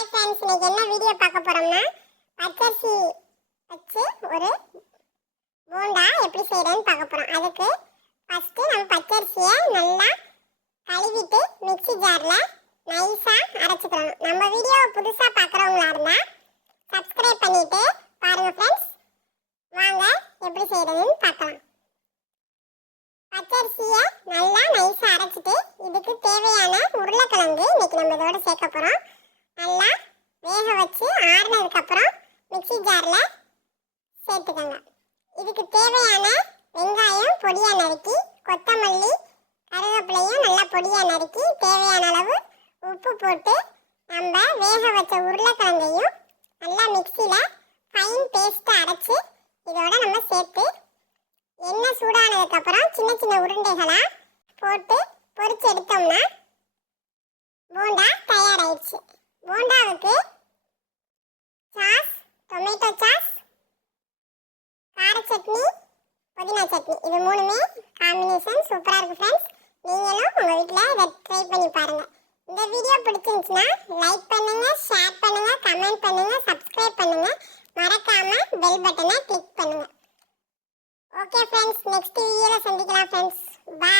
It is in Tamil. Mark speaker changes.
Speaker 1: ஹாய் ஃப்ரெண்ட்ஸ் இன்னைக்கு என்ன வீடியோ பார்க்க போகிறோம்னா பச்சரிசி வச்சு ஒரு போண்டா எப்படி செய்கிறேன்னு பார்க்க போகிறோம் அதுக்கு ஃபஸ்ட்டு நம்ம பச்சரிசியை நல்லா கழுவிட்டு மிக்சி ஜாரில் நைஸாக அரைச்சிக்கிறோம் நம்ம வீடியோ புதுசாக பார்க்குறவங்களா இருந்தால் சப்ஸ்கிரைப் பண்ணிவிட்டு பாருங்கள் ஃப்ரெண்ட்ஸ் வாங்க எப்படி செய்கிறதுன்னு பார்க்கலாம். பச்சரிசியை நல்லா நைஸாக அரைச்சிட்டு இதுக்கு தேவையான உருளைக்கிழங்கு இன்றைக்கி நம்ம இதோட சேர்க்க போகிறோம் நல்லா வேக வச்சு ஆறுனதுக்கப்புறம் மிக்ஸி ஜாரில் சேர்த்துக்கோங்க. இதுக்கு தேவையான வெங்காயம் பொடியாக நறுக்கி கொத்தமல்லி கருவேப்பிலையும் நல்லா பொடியாக நறுக்கி தேவையான அளவு உப்பு போட்டு நம்ம வேக வச்ச உருளைக்கிழங்கையும் நல்லா மிக்சியில் ஃபைன் பேஸ்ட்டு அரைச்சி இதோட நம்ம சேர்த்து எண்ணெய் சூடானதுக்கப்புறம் சின்ன சின்ன உருண்டைகளாக போட்டு பொறிச்சு எடுத்தோம்னா போண்டா தயாராகிடுச்சு போண்டாவுக்கு சாஸ் டொமேட்டோ சாஸ் கார சட்னி புதினா சட்னி. இது மூணுமே காம்பினேஷன் சூப்பராக இருக்கு ஃப்ரெண்ட்ஸ் நீங்களும் உங்கள் வீட்டில் இதை ட்ரை பண்ணி பாருங்கள் இந்த வீடியோ பிடிச்சிருந்துச்சுன்னா லைக் பண்ணுங்கள் ஷேர் பண்ணுங்கள் கமெண்ட் பண்ணுங்கள் சப்ஸ்கிரைப் பண்ணுங்கள் மறக்காமல் பெல் பட்டனை கிளிக் பண்ணுங்கள் ஓகே ஃப்ரெண்ட்ஸ் நெக்ஸ்ட் வீடியோவில் சந்திக்கலாம் ஃப்ரெண்ட்ஸ் பாய்